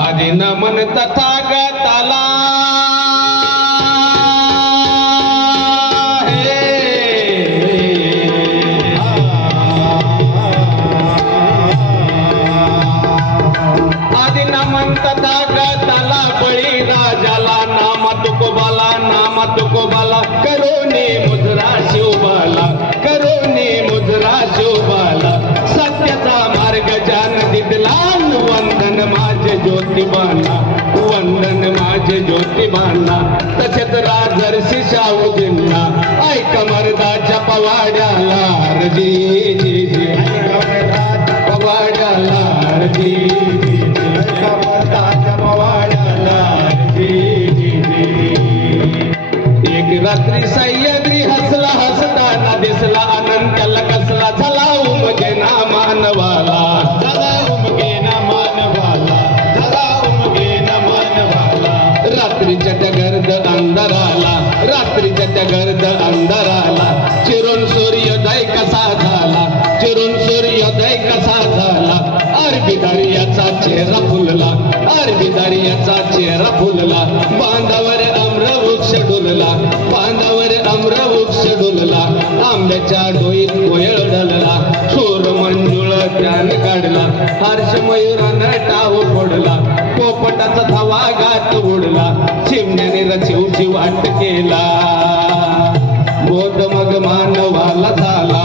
आधी नमन तथागताला आधी नमन तथागताला बळी राजाला नाम तुकोबाला करोनी मुजरा शिवबाला करोनी मुजरा शिवबाला सत्याचा मार्ग जान दिदला वंदन माझे ज्योतिबांना वंदन माझे ज्योतिबांना तसेच राजर्षी शाहूजींना ऐक मर्दाच्या पवाड्याला रजी जी जी पवाड्याला रजी मर्दाच्या पवाड्याला रजी जी एक रात्री सह्याद्री हसला हसताना दिसला आनंद त्याला कसला झाला उमगे ना मानवाला रात्रीच्या त्या गर्द अंधाराला रात्रीच्या त्या गर्द अंधाराला चिरून सूर्योदय कसा झाला चिरून सूर्योदय कसा झाला अरबी दर्याचा चेहरा फुलला अरबी दर्याचा चेहरा फुलला बांधावर आम्रवृक्ष डुलला बांधावर आम्रवृक्ष डुलला आंब्याच्या डोईत कोयल डलला सूर मंजुळ ध्यान काढला हर्ष मयुरानं टाव फोडला पोपटाचा धावा गात उडला चिमण्याने रचिवची वाट केला बोध मग मानवाला झाला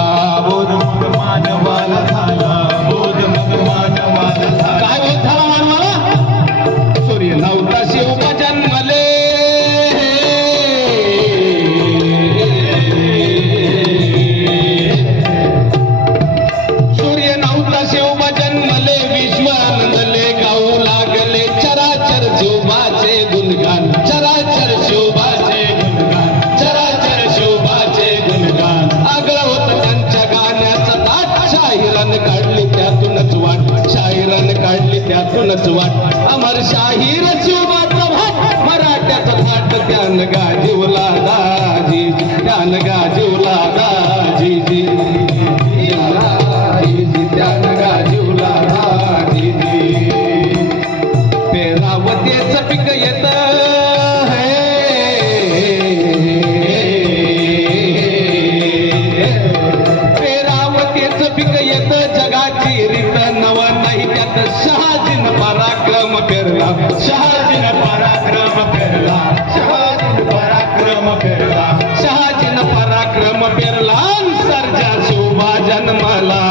बोध मग मानवाला झाला बोध मग मानवाला झाला काय बोध झाला मानवाला सूर्य नव्हता शिव जन्मले सूर्य नव्हता शिव जन्मले विश्व आनंदले गाऊ लागले चराचर शिवबाचे गुणगान चराचर शिवबाचे गुणगान चराचर शिवबाचे गुणगान आगळं होतं त्यांच्या गाण्याचा ताट शाहिरानं काढली त्यातूनच वाट शाहिरानं काढली त्यातूनच वाट अमर शाहीर शिवबाचा भाट मराठ्याचा थाट त्यानं गाजीवला दाजी त्यानं गाजीवला दाजी जी त्यानं गाजीवला दाजी पेरावतेचं पीक येत पेरावतेचं पीक येत जगाची रीत नव नाही त्यात शहाजीन पराक्रम पेरला शहाजीन पराक्रम पेरला शहाजीन पराक्रम पेरला शहाजीन पराक्रम पेरला सर्जा शिवबा जन्मला